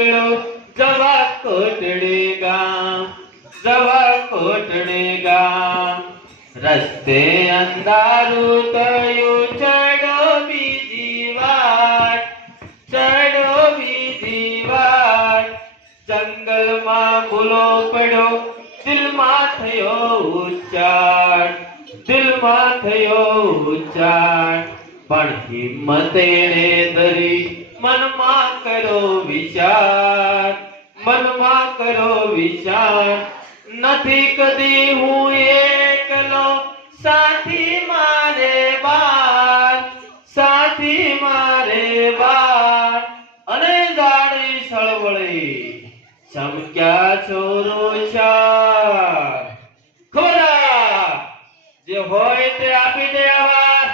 નીકળો જવા કોટડે ગામ, જવા કોટડે ગામ. રસ્તે અંધારું થયું, ચડો બીજી વાટ, ચડો બીજી વાટ. જંગલમાં ભૂલો પડ્યો, દિલમાં થયો ઉચ્ચાટ, દિલમાં થયો ઉચ્ચાટ. પણ હિંમત એણે ધરી, મનમાં કરો વિચાર, મનમાં કરો વિચાર. નથી કદી હું એકલો, સાથી મારે બાર, સાથી મારે બાર. અને દાડી સળવળી ચમક્યા ચોરો ચાર. ખબર જે હોય તે આપી દે આવાર.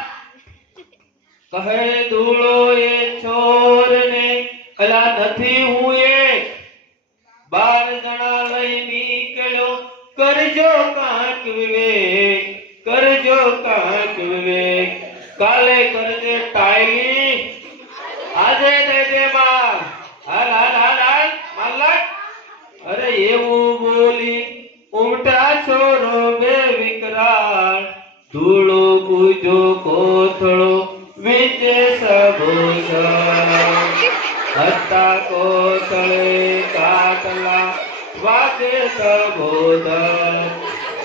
કહે ધૂળો એ ચોરને, અલા નથી હું એક, 12 જણા લઈ નીકળ્યો. કરજો કાંક વિવેક, કરજો કાંક વિવેક. કાલે કરજે ટાઈલી, આજે દે દે માર. હાલ હાલ હાલ હાલ માલક. અરે એવું બોલી ઉમટા ચોરો બે વિકરાળ. ધૂળો કૂજો કોથળો વિચે સબોસર. હતા કોથળે કાટલા વાગે સબોદર.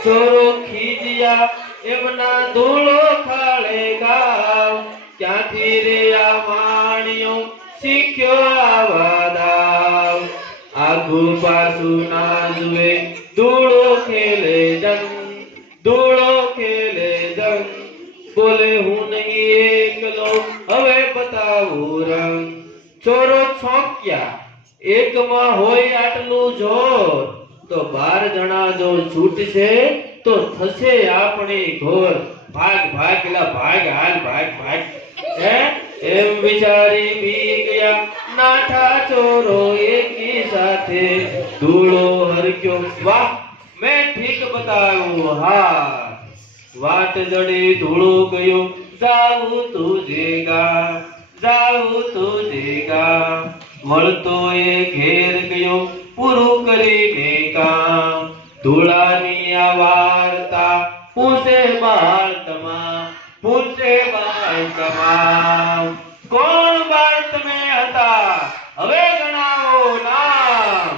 ચોરો ખીજ્યા એમના ધૂળો ખાળે ગાવ. ક્યાંથી રે આ માણ્યો શીખ્યો આવા દાવ. આગુ પાછું ના જુએ ધૂળો ખેલે જંગ, ધૂળો ખેલે જંગ. બોલે હું નહીં એકલો, હવે બતાવું રંગ. ચોરો છોક્યા, એકમાં હોય આટલું જોર, તો 12 જણા જો છૂટશે તો થશે આપણી ઘોર. ભાગ ભાગ એલા ભાગ, હાલ ભાગ ભાગ. એમ વિચારી બી ગયા નાઠા ચોરો એકી સાથે. ધૂળો હરક્યો, વાહ મેં ઠીક બતાવ્યું. હા વાટ જડે ધૂળો ગયો, જાવું તુજે ગામ, જાવું તુજે ગામ. વળતો એ ઘેર ગયો પૂરું કરીને કામ. ધૂળાની આ વાર્તા પૂછે બાળ તમામ, પૂછે બાળ તમામ. કોણ બાળ તમે હતા હવે ગણાવો નામ.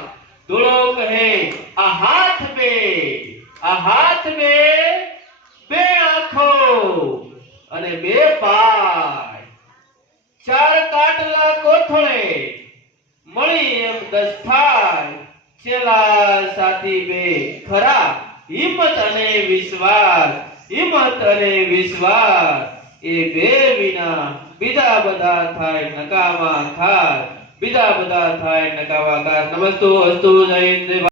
ધૂળો કહે આ હાથ બે, આ હાથ બે, બે આંખો અને બે પાય. 4 કાટલા કોથળે મળી એમ 10 થાય. છેલ્લા સાથી બે ખરા, હિંમત અને વિશ્વાસ, હિંમત અને વિશ્વાસ. એ બે વિના બીજા બધા થાય નકામા ખાસ, બીજા બધા થાય નકામા ખાસ. નમસ્તુ અસ્તુ જય હિન્દ.